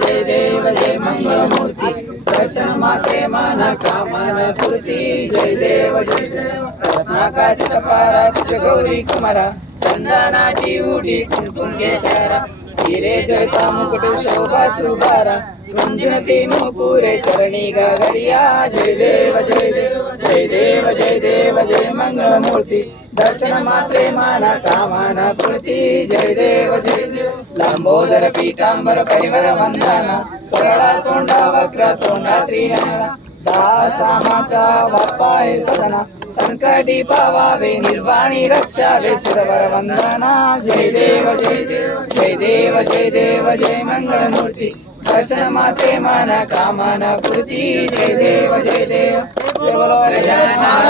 जय देव जय मंगलमूर्ती दर्शन माते मन कामना पूर्ती जय देव रत्नाकाचित पाराचित गौरी कुमारा चंदनाची उडी कुंकुम केशारा हिरे जळता मुकुट शोभा तुबारा मंजुन तीनु पुरे चरणी गागरिया जय देव जय देव जय देव जय देव जय मंगलमूर्ती दर्शन मात्रे माना कामना पूर्ती जय देव लांबोदर पीतांबर परिवर वंदना सरळा सोंडा वक्र तोंडा त्रिनयना दास रामाचा वापाय सदना संकटी पावावे निर्वाणी रक्षावे सुरवर वंदना जय देव जय देव जय देव जय देव जय मंगलमूर्ती दर्शन मात्रे मन कामना पूर्ती जय देव जय बोलो गजानन